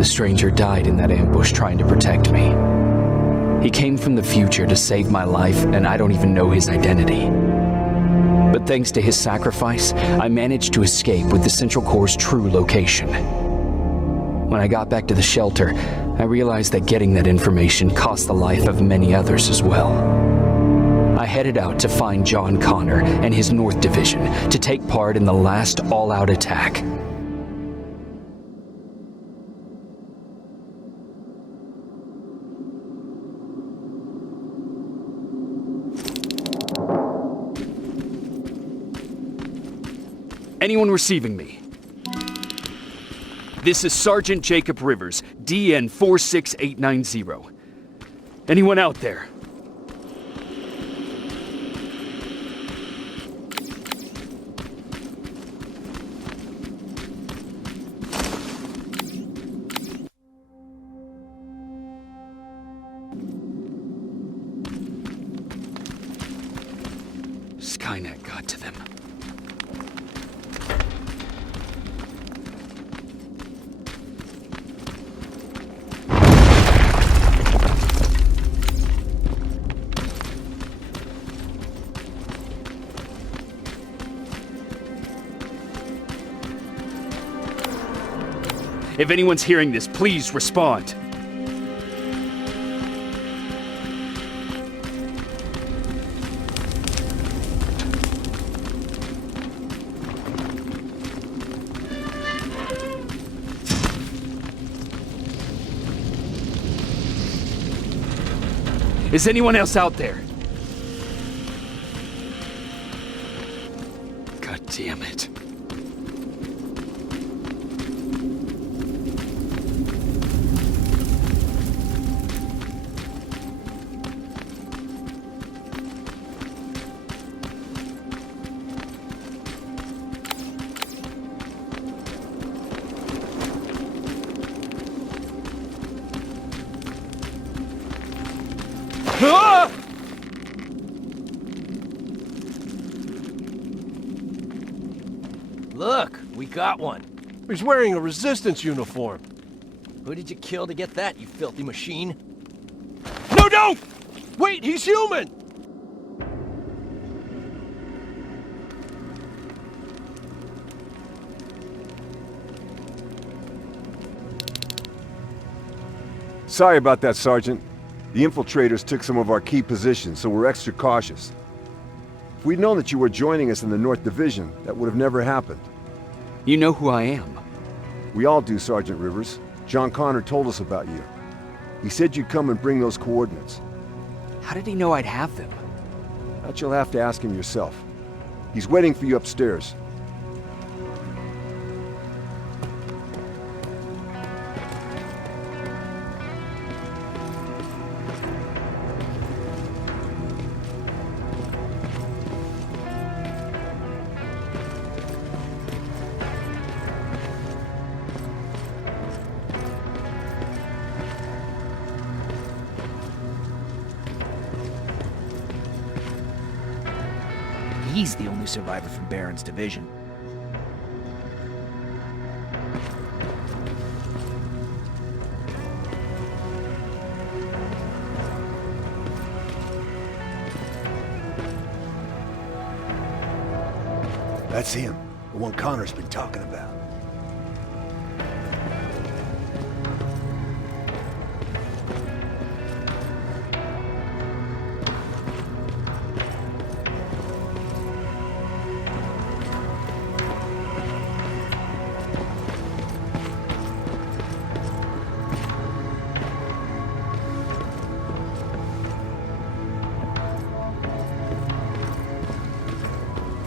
The stranger died in that ambush trying to protect me. He came from the future to save my life, and I don't even know his identity. But thanks to his sacrifice, I managed to escape with the Central Core's true location. When I got back to the shelter, I realized that getting that information cost the life of many others as well. I headed out to find John Connor and his North Division to take part in the last all-out attack. Anyone receiving me? This is Sergeant Jacob Rivers, DN 46890. Anyone out there? Skynet got to them. If anyone's hearing this, please respond. Is anyone else out there? God damn it. Ah! Look, we got one. He's wearing a resistance uniform. Who did you kill to get that, you filthy machine? No, don't! Wait, he's human! Sorry about that, Sergeant. The infiltrators took some of our key positions, so we're extra cautious. If we'd known that you were joining us in the North Division, that would have never happened. You know who I am. We all do, Sergeant Rivers. John Connor told us about you. He said you'd come and bring those coordinates. How did he know I'd have them? That you'll have to ask him yourself. He's waiting for you upstairs. He's the only survivor from Baron's division. That's him, the one Connor's been talking about.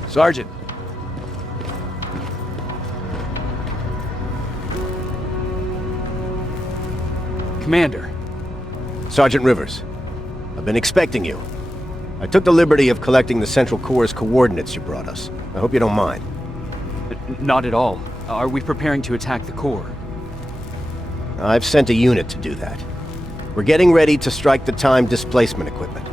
Sergeant. Commander. Sergeant Rivers, I've been expecting you. I took the liberty of collecting the Central Core's coordinates you brought us. I hope you don't mind. Not at all. Are we preparing to attack the core? I've sent a unit to do that. We're getting ready to strike the time displacement equipment.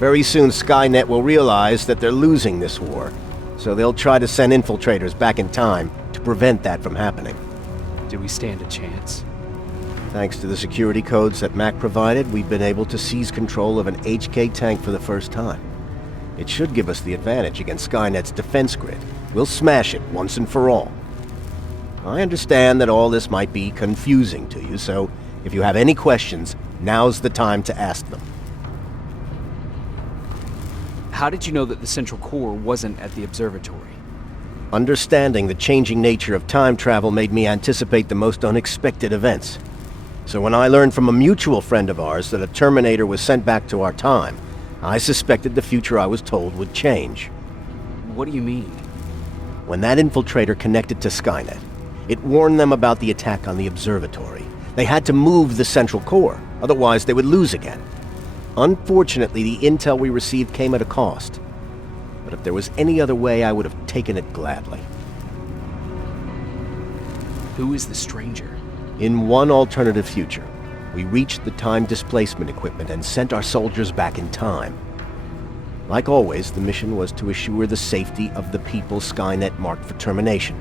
Very soon Skynet will realize that they're losing this war, so they'll try to send infiltrators back in time to prevent that from happening. Do we stand a chance? Thanks to the security codes that Mac provided, we've been able to seize control of an HK tank for the first time. It should give us the advantage against Skynet's defense grid. We'll smash it once and for all. I understand that all this might be confusing to you, so if you have any questions, now's the time to ask them. How did you know that the central core wasn't at the observatory? Understanding the changing nature of time travel made me anticipate the most unexpected events. So when I learned from a mutual friend of ours that a Terminator was sent back to our time, I suspected the future I was told would change. What do you mean? When that infiltrator connected to Skynet, it warned them about the attack on the observatory. They had to move the central core, otherwise they would lose again. Unfortunately, the intel we received came at a cost. But if there was any other way, I would have taken it gladly. Who is the stranger? In one alternative future, we reached the time displacement equipment and sent our soldiers back in time. Like always, the mission was to assure the safety of the people Skynet marked for termination.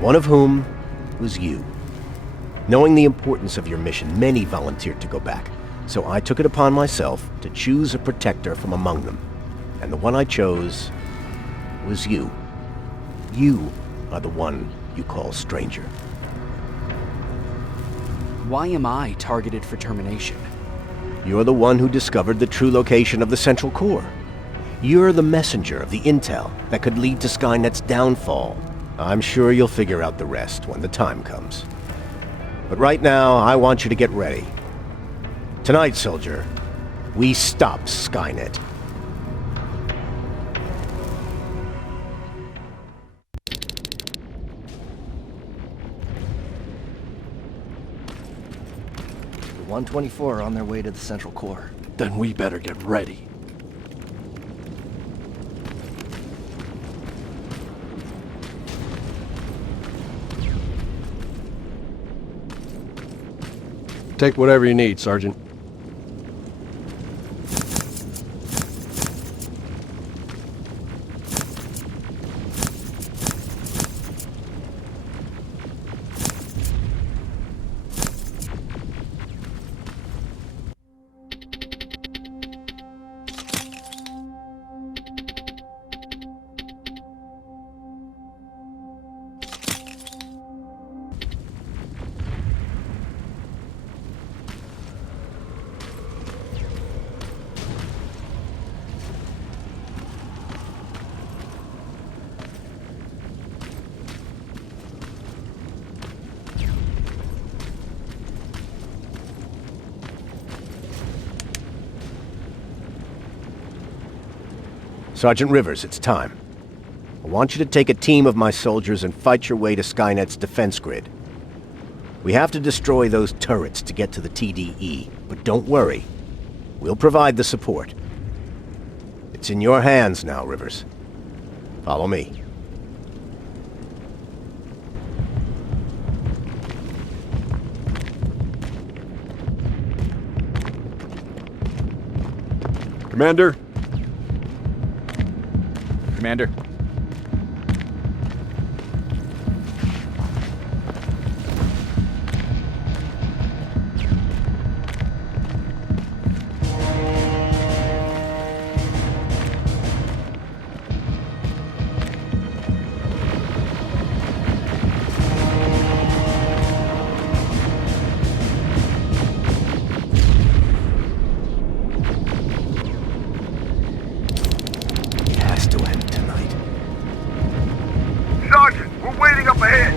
One of whom was you. Knowing the importance of your mission, many volunteered to go back, so I took it upon myself to choose a protector from among them. And the one I chose was you. You are the one you call stranger. Why am I targeted for termination? You're the one who discovered the true location of the central core. You're the messenger of the intel that could lead to Skynet's downfall. I'm sure you'll figure out the rest when the time comes. But right now, I want you to get ready. Tonight, soldier, we stop Skynet. The 124 are on their way to the central core. Then we better get ready. Take whatever you need, Sergeant. Sergeant Rivers, it's time. I want you to take a team of my soldiers and fight your way to Skynet's defense grid. We have to destroy those turrets to get to the TDE, but don't worry. We'll provide the support. It's in your hands now, Rivers. Follow me. Commander? Commander. It has to end tonight. Sergeant, we're waiting up ahead!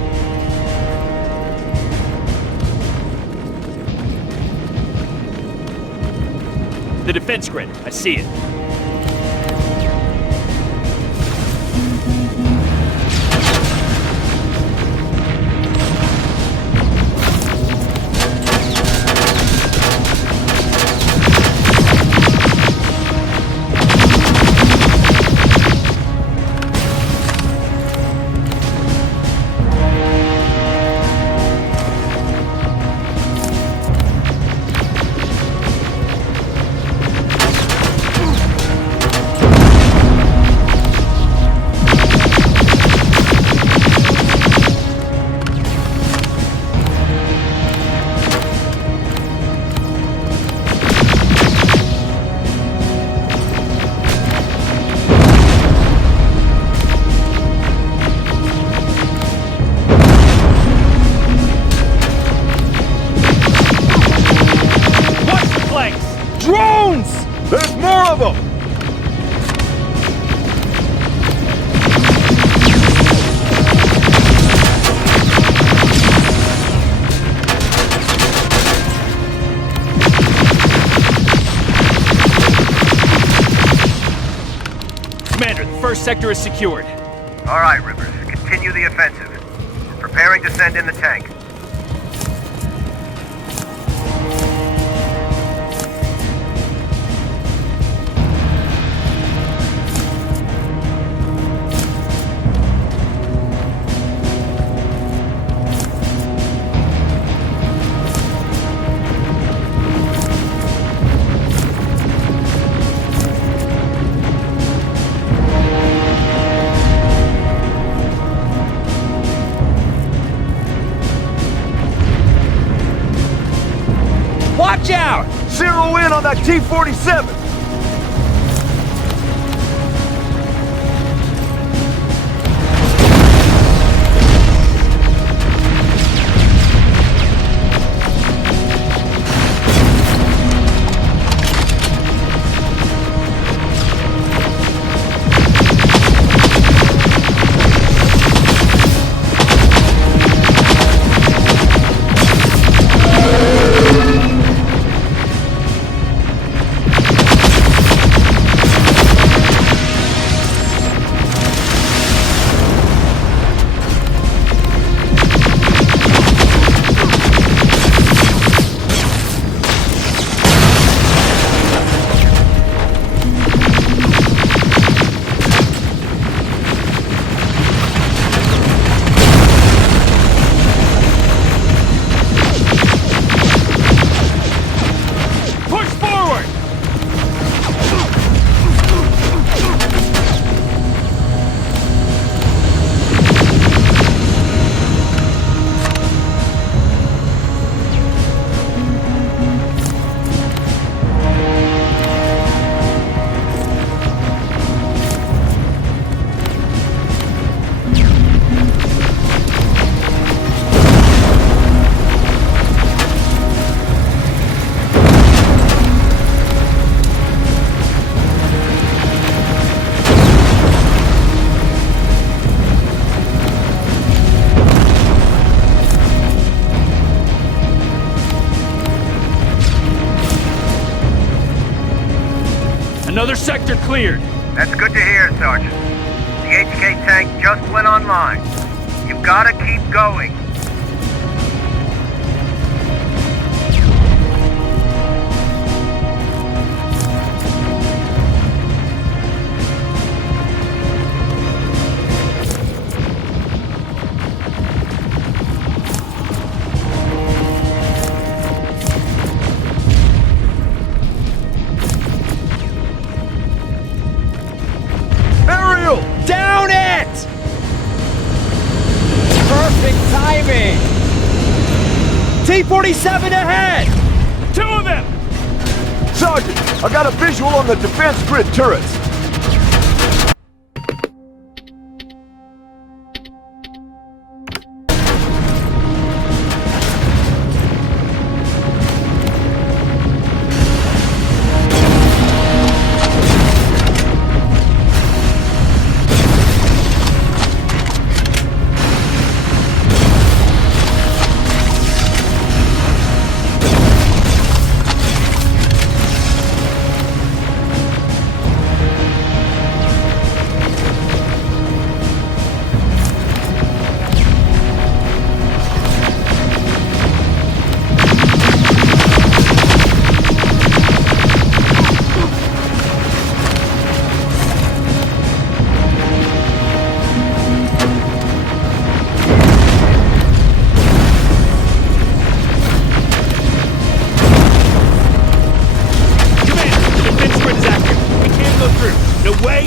The defense grid. I see it. first sector is secured. All right, Rivers. Continue the offensive. We're preparing to send in the tank. Watch out! Zero in on that T-47! Another sector cleared. That's good to hear, Sergeant. The HK tank just went online. You've gotta keep going. Down it! Perfect timing! T-47 ahead! Two of them! Sergeant, I got a visual on the defense grid turrets.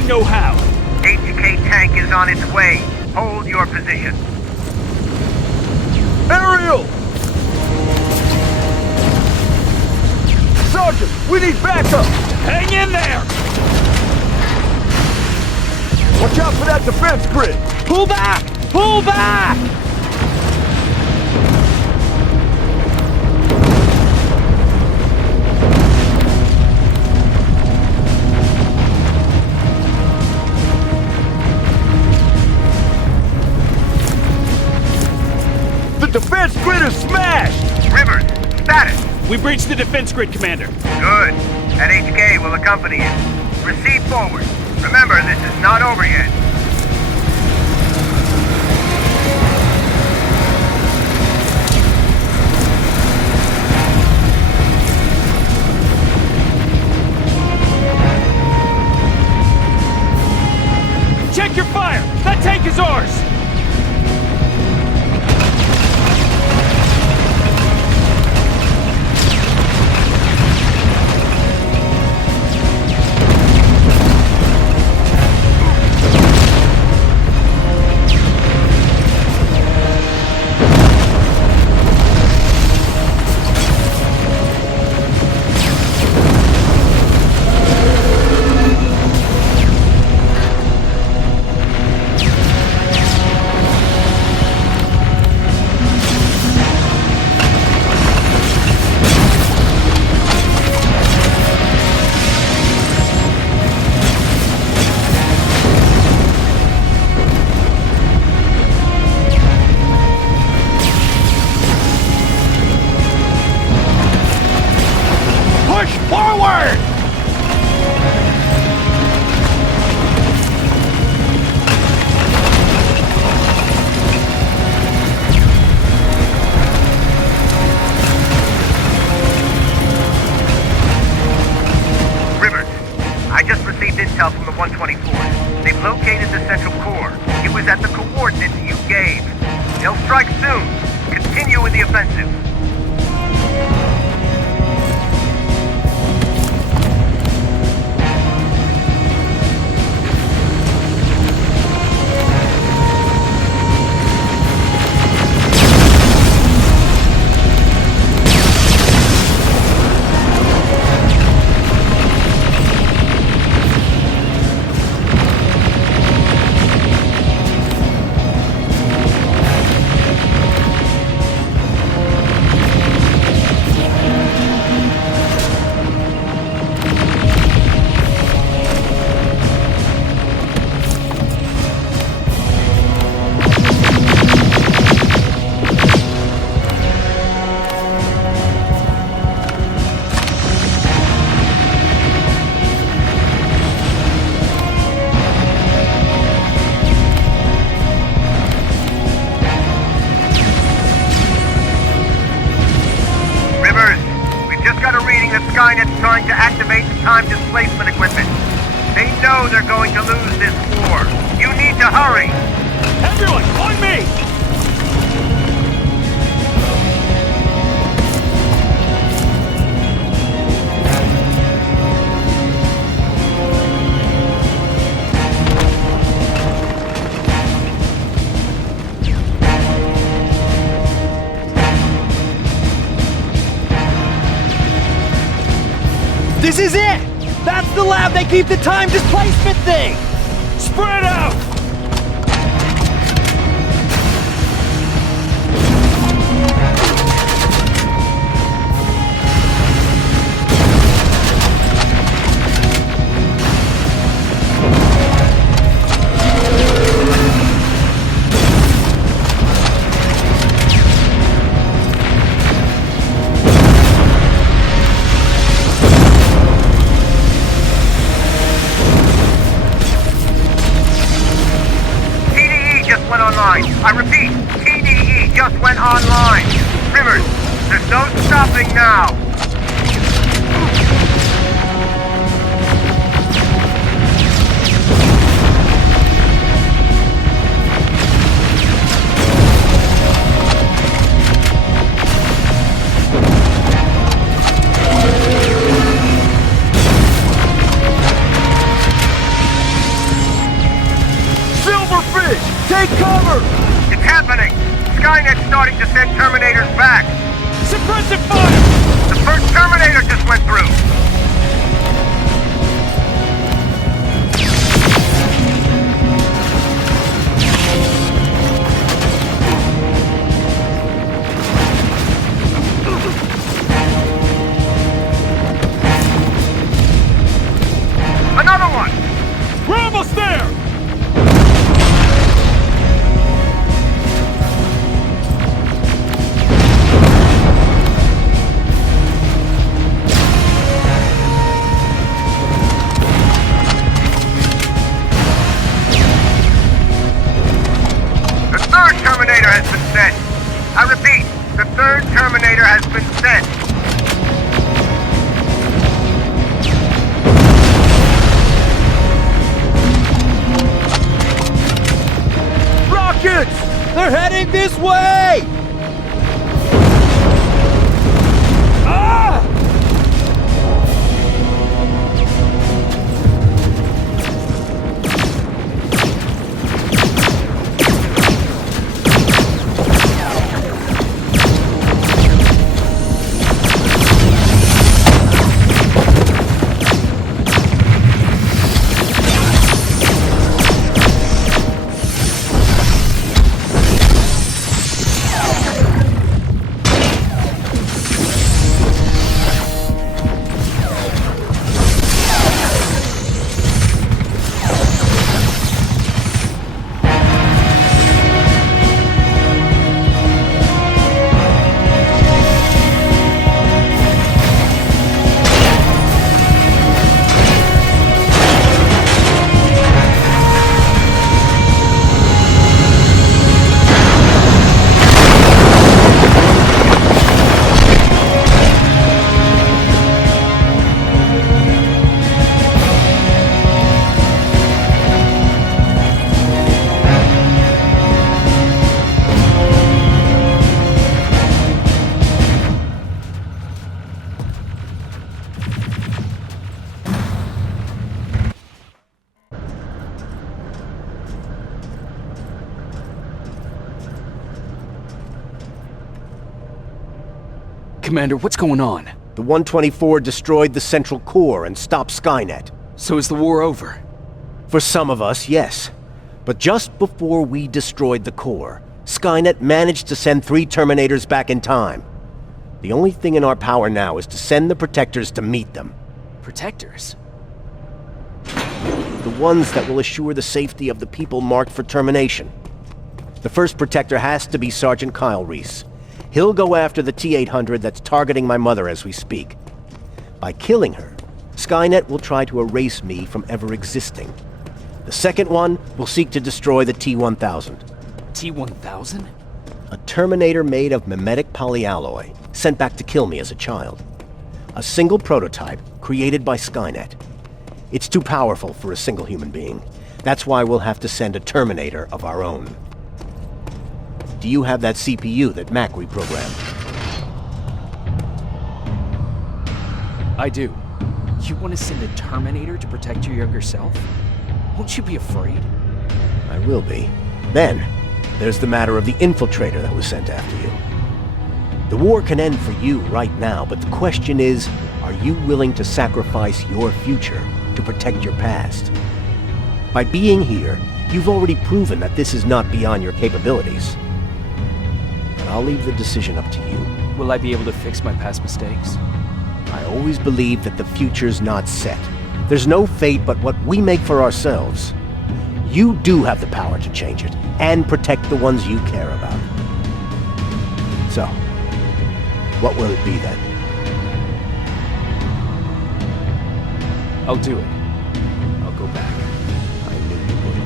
No how. HK tank is on its way. Hold your position. Aerial! Sergeant, we need backup! Hang in there! Watch out for that defense grid! Pull back! Pull back! The defense grid is smashed! Rivers, status. We breached the defense grid, Commander. Good. At HK will accompany you. Proceed forward. Remember, this is not over yet. Check your fire! That tank is ours! Push forward! Rivers, I just received intel from the 124. They've located the central core. It was at the coordinates you gave. They'll strike soon. Continue with the offensive. Skynet's trying to activate the time displacement equipment. They know they're going to lose this war. You need to hurry! Everyone, on me! This is it! That's the lab they keep the time displacement thing! Spread out! I repeat, TDE just went online. Rivers, there's no stopping now. Silverfish, take cover! It's happening! Skynet's starting to send Terminators back! Suppressive fire! The first Terminator just went through! Another one! We're almost there! The third Terminator has been sent. Rockets! They're heading this way! Ah! Commander, what's going on? The 124 destroyed the central core and stopped Skynet. So is the war over? For some of us, yes. But just before we destroyed the core, Skynet managed to send 3 Terminators back in time. The only thing in our power now is to send the Protectors to meet them. Protectors? The ones that will assure the safety of the people marked for termination. The first Protector has to be Sergeant Kyle Reese. He'll go after the T-800 that's targeting my mother as we speak. By killing her, Skynet will try to erase me from ever existing. The second one will seek to destroy the T-1000. T-1000? A Terminator made of mimetic polyalloy, sent back to kill me as a child. A single prototype created by Skynet. It's too powerful for a single human being. That's why we'll have to send a Terminator of our own. Do you have that CPU that Mac reprogrammed? I do. You want to send a Terminator to protect your younger self? Won't you be afraid? I will be. Then, there's the matter of the infiltrator that was sent after you. The war can end for you right now, but the question is, are you willing to sacrifice your future to protect your past? By being here, you've already proven that this is not beyond your capabilities. But I'll leave the decision up to you. Will I be able to fix my past mistakes? I always believe that the future's not set. There's no fate but what we make for ourselves. You do have the power to change it, and protect the ones you care about. So, what will it be then? I'll do it. I'll go back. I knew you would.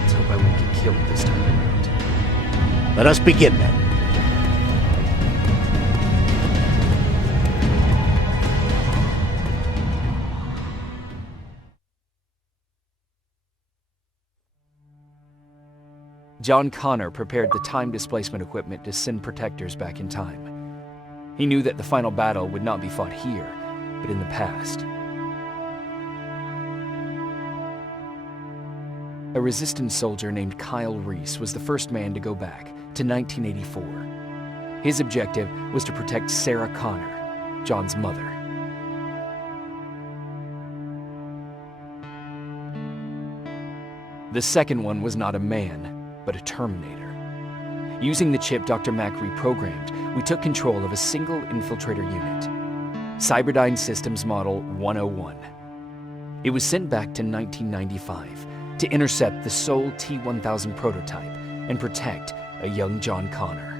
Let's hope I won't get killed this time around. Let us begin then. John Connor prepared the time displacement equipment to send Protectors back in time. He knew that the final battle would not be fought here, but in the past. A resistance soldier named Kyle Reese was the first man to go back to 1984. His objective was to protect Sarah Connor, John's mother. The second one was not a man, but a Terminator. Using the chip Dr. Mack reprogrammed, we took control of a single infiltrator unit, Cyberdyne Systems Model 101. It was sent back to 1995 to intercept the sole T-1000 prototype and protect a young John Connor.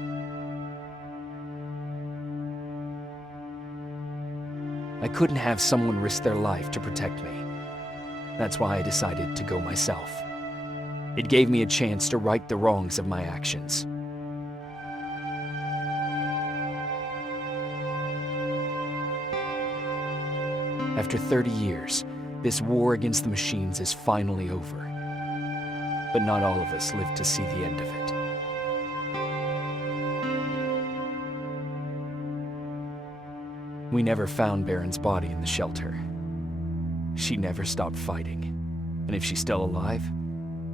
I couldn't have someone risk their life to protect me. That's why I decided to go myself. It gave me a chance to right the wrongs of my actions. After 30 years, this war against the machines is finally over. But not all of us lived to see the end of it. We never found Baron's body in the shelter. She never stopped fighting, and if she's still alive,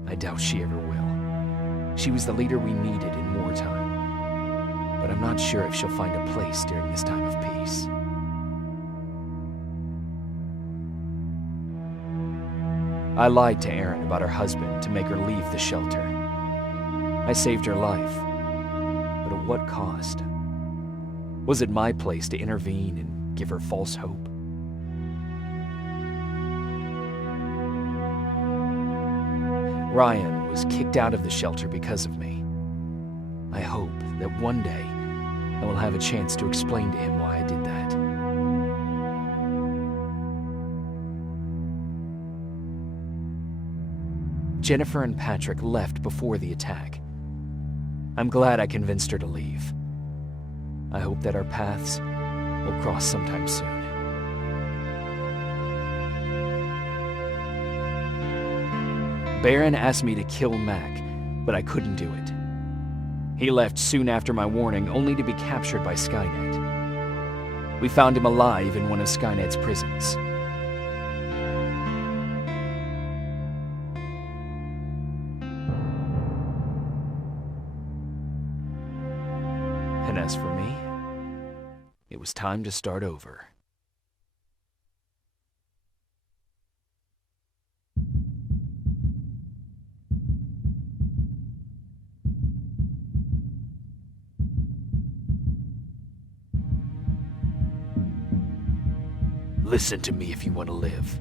I doubt she ever will. She was the leader we needed in wartime, but I'm not sure if she'll find a place during this time of peace. I lied to Erin about her husband to make her leave the shelter. I saved her life, but at what cost? Was it my place to intervene and give her false hope? Ryan was kicked out of the shelter because of me. I hope that one day I will have a chance to explain to him why I did that. Jennifer and Patrick left before the attack. I'm glad I convinced her to leave. I hope that our paths will cross sometime soon. Baron asked me to kill Mac, but I couldn't do it. He left soon after my warning, only to be captured by Skynet. We found him alive in one of Skynet's prisons. And as for me, it was time to start over. Listen to me if you want to live.